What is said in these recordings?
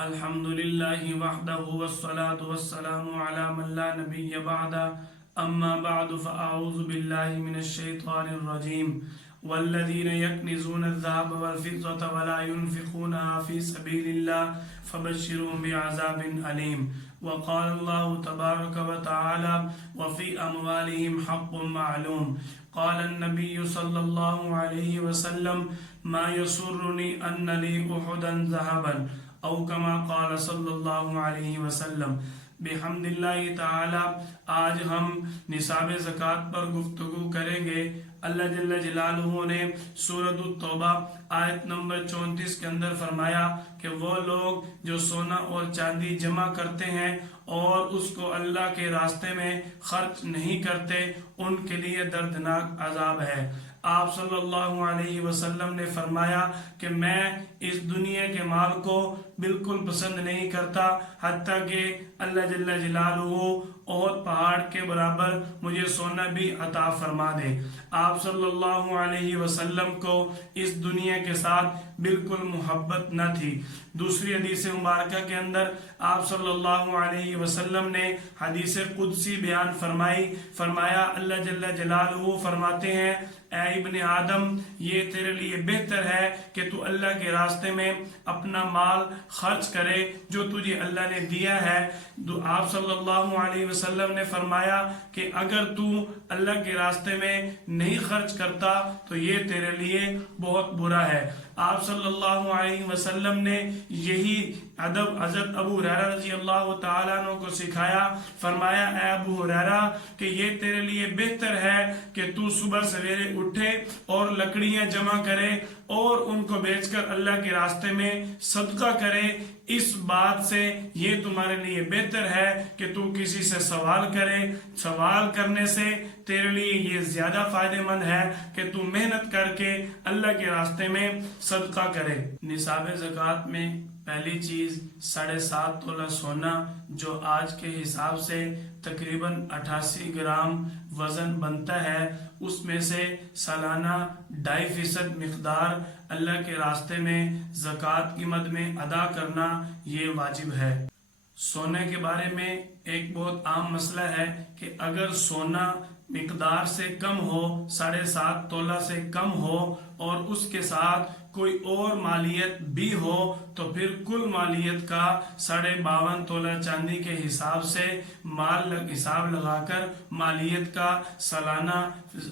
الحمد لله وحده والصلاة والسلام على من لا نبي بعد أما بعد فأعوذ بالله من الشيطان الرجيم والذين يكنزون الذهب والفضة ولا ينفقونها في سبيل الله فبشرهم بعذاب أليم. وقال الله تبارك وتعالى وفي أموالهم حق معلوم. قال النبي صلى الله عليه وسلم ما يسرني أن لي أحدا ذهبا او کما قال صلی اللہ علیہ وسلم. بحمد اللہ تعالی آج ہم نصاب زکوٰۃ پر گفتگو کریں گے. اللہ جل جلالہ نے سورۃ التوبہ آیت نمبر 34 کے اندر فرمایا کہ وہ لوگ جو سونا اور چاندی جمع کرتے ہیں اور اس کو اللہ کے راستے میں خرچ نہیں کرتے ان کے لیے دردناک عذاب ہے. آپ صلی اللہ علیہ وسلم نے فرمایا کہ میں اس دنیا کے مال کو بالکل پسند نہیں کرتا حتیٰ کہ اللہ جل جلالہ احد پہاڑ کے برابر مجھے سونا بھی عطا فرما دے. آپ صلی اللہ علیہ وسلم کو اس دنیا کے ساتھ بالکل محبت نہ تھی. دوسری حدیث مبارکہ کے اندر آپ صلی اللہ علیہ وسلم نے حدیث قدسی بیان فرمایا اللہ جل جلالہ فرماتے ہیں اے ابن آدم یہ تیرے لیے بہتر ہے کہ تو اللہ کے راستے میں اپنا مال خرچ کرے جو تجھے اللہ نے دیا ہے. آپ صلی اللہ علیہ وسلم نے فرمایا کہ اگر تو اللہ کے راستے میں نہیں خرچ کرتا تو یہ تیرے لیے بہت برا ہے. آپ صلی اللہ علیہ وسلم نے یہی ادب حضرت ابو ہریرہ رضی اللہ تعالیٰ عنہ کو سکھایا. فرمایا اے ابو ہریرہ کہ یہ تیرے لیے بہتر ہے کہ تو صبح سویرے اٹھے اور لکڑیاں جمع کرے اور ان کو بیچ کر اللہ کے راستے میں صدقہ کرے. اس بات سے یہ تمہارے لیے بہتر ہے کہ تو کسی سے سوال کرے. سوال کرنے سے تیرے لیے یہ زیادہ فائدہ مند ہے کہ تو محنت کر کے اللہ کے راستے میں صدقہ کرے. نصاب زکوٰۃ میں پہلی چیز 7.5 تولہ سونا جو آج کے حساب سے تقریباً 88 گرام وزن بنتا ہے. اس میں سے سالانہ 2.5% مقدار اللہ کے راستے میں زکوٰۃ کی مد میں ادا کرنا یہ واجب ہے. سونے کے بارے میں ایک بہت عام مسئلہ ہے کہ اگر سونا مقدار سے کم ہو 7.5 تولہ سے کم ہو اور اس کے ساتھ کوئی اور مالیت بھی ہو تو پھر کل مالیت کا 52.5 تولہ چاندی کے حساب سے حساب لگا کر مالیت کا سالانہ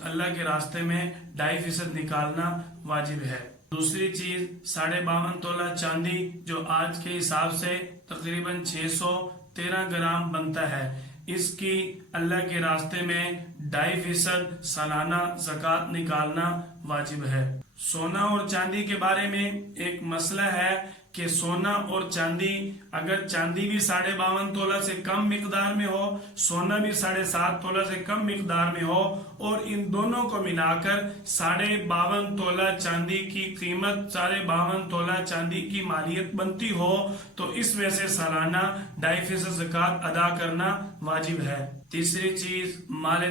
اللہ کے راستے میں 2.5% نکالنا واجب ہے. دوسری چیز 52.5 تولہ چاندی جو آج کے حساب سے تقریباً 613 گرام بنتا ہے. اس کی اللہ کے راستے میں 2.5% سالانہ زکوٰۃ نکالنا واجب ہے. سونا اور چاندی کے بارے میں ایک مسئلہ ہے کہ سونا اور چاندی اگر چاندی بھی 52.5 تولہ سے کم مقدار میں ہو سونا بھی 7.5 تولہ سے کم مقدار میں ہو اور ان دونوں کو ملا کر 52.5 تولہ چاندی کی قیمت 52.5 تولہ چاندی کی مالیت بنتی ہو تو اس میں سے سالانہ 2.5% زکوٰۃ ادا کرنا واجب ہے. تیسری چیز مال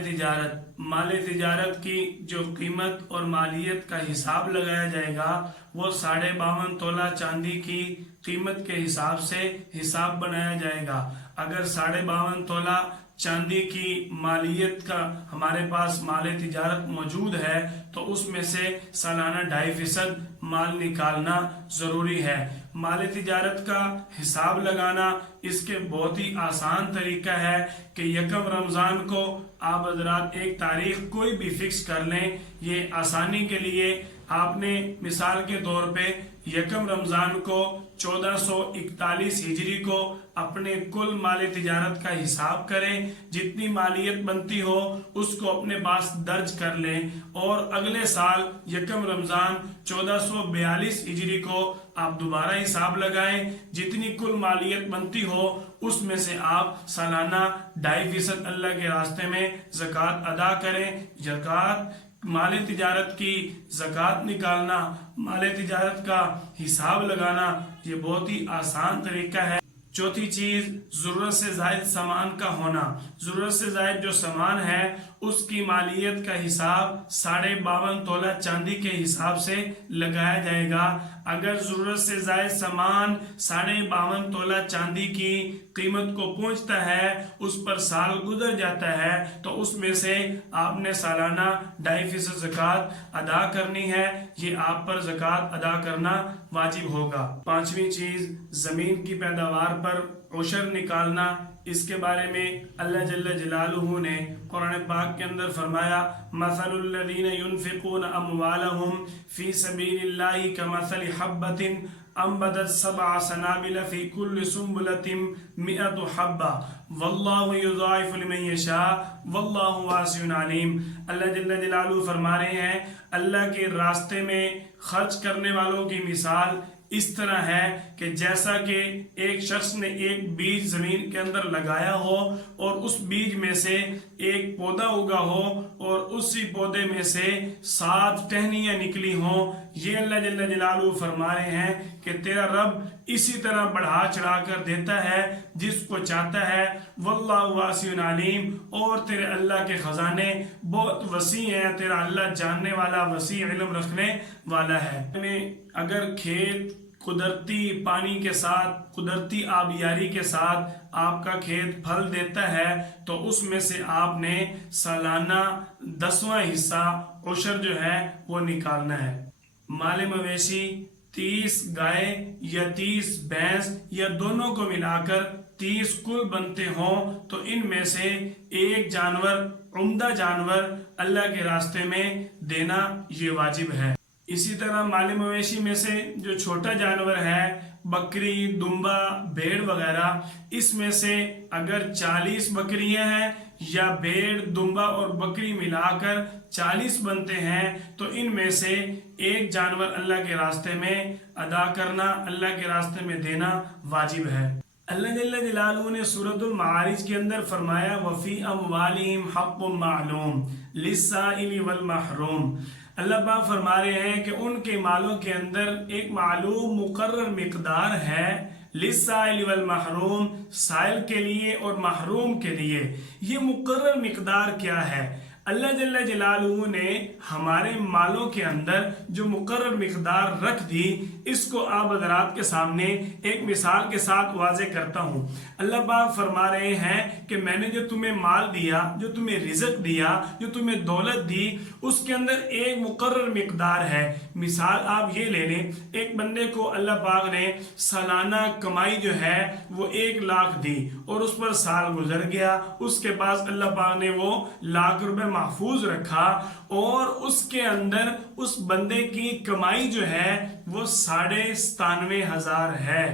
تجارت کی جو قیمت اور مالیت کا حساب لگایا جائے گا وہ 52.5 تولہ چاندی کی قیمت کے حساب سے حساب بنایا جائے گا. اگر 52.5 تولہ چاندی کی مالیت کا ہمارے پاس مال تجارت موجود ہے تو اس میں سے سالانہ 2.5% مال نکالنا ضروری ہے. مال تجارت کا حساب لگانا اس کے بہت ہی آسان طریقہ ہے کہ 1 رمضان کو آپ حضرات ایک تاریخ کوئی بھی فکس کر لیں. یہ آسانی کے لیے آپ نے مثال کے طور پہ 1 رمضان کو 1441 ہجری کو اپنے کل مال تجارت کا حساب کریں. جتنی مالیت بنتی ہو اس کو اپنے پاس درج کر لیں اور اگلے سال 1 رمضان 1442 ہجری کو آپ دوبارہ حساب لگائیں. جتنی کل مالیت بنتی ہو اس میں سے آپ سالانہ 2.5% اللہ کے راستے میں زکوٰۃ ادا کریں. زکوٰۃ مال تجارت کی زکوٰۃ نکالنا مال تجارت کا حساب لگانا یہ بہت ہی آسان طریقہ ہے. چوتھی چیز ضرورت سے زائد سامان کا ہونا. ضرورت سے زائد جو سامان ہے اس کی مالیت کا حساب 52.5 تولہ چاندی کے حساب سے لگایا جائے گا. اگر ضرورت سے زائد سامان 52.5 تولہ چاندی کی قیمت کو پہنچتا ہے، اس پر سال گزر جاتا ہے، تو اس میں سے آپ نے سالانہ 2.5% زکوٰۃ ادا کرنی ہے۔ یہ آپ پر زکوٰۃ ادا کرنا واجب ہوگا۔ پانچویں چیز، زمین کی پیداوار پر عشر نکالنا۔ اس کے بارے میں اللہ جل جلالہ نے قرآن پاک کے اندر فرمایا، مثل الذین ينفقون اموالهم فی سبیل اللہ کمثل حبۃ انبتت 7 سنابل فی کل سنبلۃ 100 حبہ واللہ یضاعف لمن یشاء واللہ واسع علیم۔ اللہ جل جلالہ فرما رہے ہیں، اللہ کے راستے میں خرچ کرنے والوں کی مثال اس طرح ہے کہ جیسا کہ ایک شخص نے ایک بیج زمین کے اندر لگایا ہو اور اس بیج میں سے ایک پودا اگا ہو اور اسی پودے میں سے 7 ٹہنیاں نکلی ہوں۔ یہ اللہ جل جلالہ فرما رہے ہیں کہ تیرا رب اسی طرح بڑھا چڑھا کر دیتا ہے جس کو چاہتا ہے، واللہ واسع علیم، اور تیرے اللہ کے خزانے بہت وسیع ہیں، تیرا اللہ جاننے والا، وسیع علم رکھنے والا ہے۔ اگر کھیت قدرتی پانی کے ساتھ، قدرتی آبیاری کے ساتھ آپ کا کھیت پھل دیتا ہے تو اس میں سے آپ نے سالانہ 10واں حصہ عشر جو ہے وہ نکالنا ہے۔ مال مویشی 30 گائے یا 30 بھینس یا دونوں کو ملا کر 30 کل بنتے ہوں تو ان میں سے ایک جانور، عمدہ جانور اللہ کے راستے میں دینا یہ واجب ہے۔ اسی طرح مال مویشی میں سے جو چھوٹا جانور ہے، بکری، دمبا، بھیڑ وغیرہ، اس میں سے اگر 40 بکریاں ہیں یا بھیڑ، دمبا اور بکری ملا کر 40 بنتے ہیں تو ان میں سے ایک جانور اللہ کے راستے میں ادا کرنا، اللہ کے راستے میں دینا واجب ہے۔ اللہ جل جلالہ نے سورۃ المعارج کے اندر فرمایا، وَفِي أَمْوَالِهِمْ حَقٌّ مَعْلُومٌ لِلسَّائِلِ وَالْمَحْرُومِ۔ اللہ پاک فرما رہے ہیں کہ ان کے مالوں کے اندر ایک معلوم مقرر مقدار ہے، للسائل والمحروم، سائل کے لیے اور محروم کے لیے۔ یہ مقرر مقدار کیا ہے؟ اللہ جل جلالہ نے ہمارے مالوں کے اندر جو مقرر مقدار رکھ دی، اس کو آپ حضرات کے سامنے ایک مثال کے ساتھ واضح کرتا ہوں۔ اللہ پاک فرما رہے ہیں کہ میں نے جو تمہیں مال دیا، جو تمہیں رزق دیا، جو تمہیں دولت دی، اس کے اندر ایک مقرر مقدار ہے۔ مثال آپ یہ لے لیں، ایک بندے کو اللہ پاک نے سالانہ کمائی جو ہے وہ 1 لاکھ دی اور اس پر سال گزر گیا، اس کے پاس اللہ پاک نے وہ لاکھ روپے محفوظ رکھا اور اس کے اندر اس بندے کی کمائی جو ہے وہ 97,500 ہے۔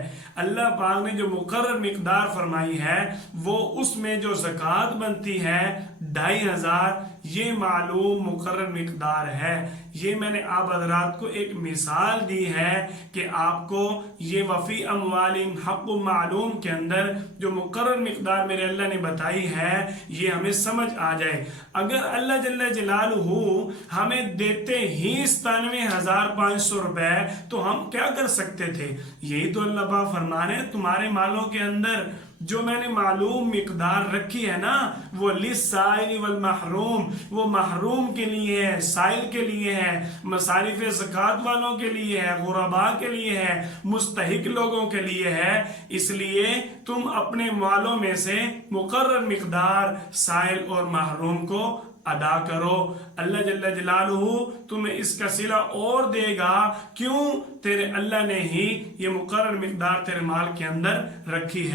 اللہ پاک نے جو مقرر مقدار فرمائی ہے وہ اس میں جو زکوٰۃ بنتی ہے 2,500، یہ معلوم مقرر مقدار ہے۔ یہ میں نے آپ حضرات کو ایک مثال دی ہے کہ آپ کو یہ وفی اموالہم حق معلوم کے اندر جو مقرر مقدار میرے اللہ نے بتائی ہے یہ ہمیں سمجھ آ جائے۔ اگر اللہ جل جلالہ ہمیں دیتے ہی 97,500 روپے تو ہم کیا کر سکتے تھے؟ یہی تو اللہ پاک فرما رہے ہیں تمہارے مالوں کے اندر جو میں نے معلوم مقدار رکھی ہے نا، وہ للسائل والمحروم، وہ محروم کے لیے ہے، سائل کے لیے ہے، مصارف زکوٰۃ والوں کے لیے ہے، غرباء کے لیے ہے، مستحق لوگوں کے لیے ہے۔ اس لیے تم اپنے مالوں میں سے مقرر مقدار سائل اور محروم کو ادا کرو۔ اللہ جل جلالہ تمہیں اس کا صلہ اور دے گا، کیوں؟ تیرے اللہ نے ہی یہ مقرر مقدار تیرے مال کے اندر رکھی ہے۔